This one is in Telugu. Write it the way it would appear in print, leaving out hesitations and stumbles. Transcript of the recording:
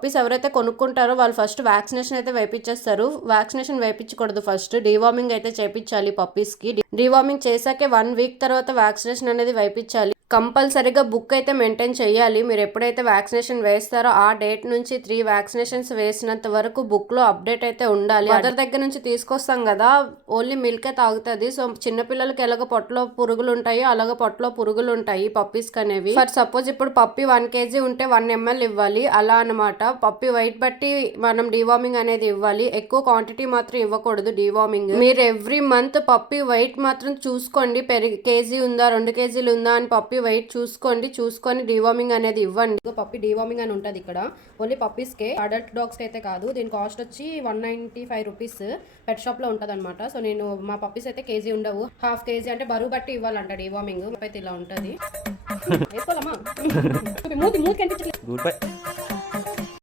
పప్పీస్ ఎవరైతే కొనుక్కుంటారో వాళ్ళు ఫస్ట్ వ్యాక్సినేషన్ అయితే వేయించేస్తారు. వ్యాక్సినేషన్ వేయించకూడదు, ఫస్ట్ డీవార్మింగ్ అయితే చేయించాలి పప్పీస్ కి. డీవార్మింగ్ చేశాకే 1 వీక్ తర్వాత వ్యాక్సినేషన్ అనేది వేయించాలి. కంపల్సరీగా బుక్ అయితే మెయింటైన్ చేయాలి. మీరు ఎప్పుడైతే వ్యాక్సినేషన్ వేస్తారో ఆ డేట్ నుంచి 3 వ్యాక్సినేషన్స్ వేసినంత వరకు బుక్ లో అప్డేట్ అయితే ఉండాలి. మదర్ దగ్గర నుంచి తీసుకొస్తాం కదా, ఓన్లీ మిల్కే తాగుతుంది. సో చిన్నపిల్లలకి ఎలాగ పొట్టలో పురుగులు ఉంటాయో అలాగ పొట్టలో పురుగులు ఉంటాయి పప్పీస్ అనేవి. ఫర్ సపోజ్ ఇప్పుడు పప్పీ 1 kg ఉంటే 1 ml ఇవ్వాలి, అలా అనమాట. పప్పీ వెయిట్ బట్టి మనం డీవార్మింగ్ అనేది ఇవ్వాలి. ఎక్కువ క్వాంటిటీ మాత్రం ఇవ్వకూడదు డీవార్మింగ్. మీరు ఎవ్రీ మంత్ పప్పీ వెయిట్ మాత్రం చూసుకోండి, కేజీ ఉందా 2 kgలు ఉందా అని పప్పీ వెయిట్ చూసుకొని డీవార్మింగ్ అనేది ఇవ్వండి. పప్పీ డీవార్మింగ్ అని ఉంటుంది ఇక్కడ, ఓన్లీ పప్పీస్ కే, అడల్ట్ డాగ్స్ కి అయితే కాదు. దీని కాస్ట్ వచ్చి 195 రూపీస్ పెట్ షాప్ లో ఉంటది అనమాట. సో నేను మా పప్పీస్ అయితే కేజీ ఉండవు, హాఫ్ కేజీ అంటే బరువు బట్టి ఇవ్వాలంట డీవార్మింగ్. అయితే ఇలా ఉంటది. వేసుకోవాలమ్మా.